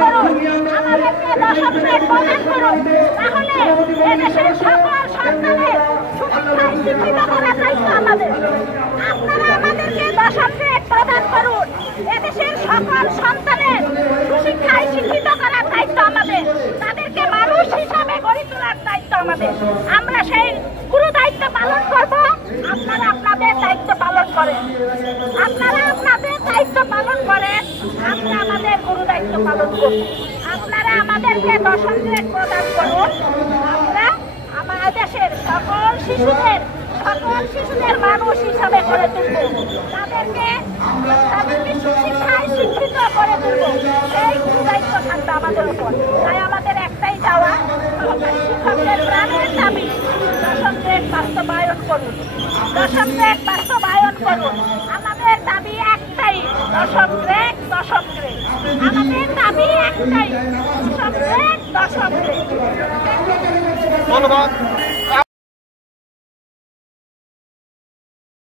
করুন, আমাদেরকে দশম গ্রেড প্রদান করুন, তাহলে এদেশের সকল সন্তানের সুশিক্ষায় শিক্ষিত করার দায়িত্ব আমাদের। আপনারা আমাদেরকে দশম গ্রেড প্রদান করুন, এদেশের সকল সন্তানের সুশিক্ষায় শিক্ষিত করার দায়িত্ব আমাদের, তাদেরকে মানুষ হিসাবে গড়ে তোলার দায়িত্ব আমাদের। আমরা সেই গুরু দায়িত্ব পালন করব। আপনারা আপনাদের দায়িত্ব পালন করেন, আপনারা আপনাদের দায়িত্ব পালন করেন, আমরা আমাদের গুরু দায়িত্ব পালন করব। আপনারা আমাদেরকে দশম গ্রেড প্রদান করুন, আমরা আমাদের দেশের সকল শিশুদের মানুষ হিসাবে করে তুলব, তাদেরকে সুশিক্ষায় শিক্ষিত করে তুলব। এই গুরু দায়িত্ব থাকবে আমাদের উপর। তাই আমাদের একটাই চাওয়া, সহকারী শিক্ষকদের প্রাণের দাবি দশম গ্রেড বাস্তবায়ন করুন, দশম গ্রেড বাস্তবায়ন করুন। আমাদের দাবি একটাই, দশম গ্রেড, দশম গ্রেড। আমাদের দাবি একটাই, দশম গ্রেড, দশম গ্রেড। ধন্যবাদ।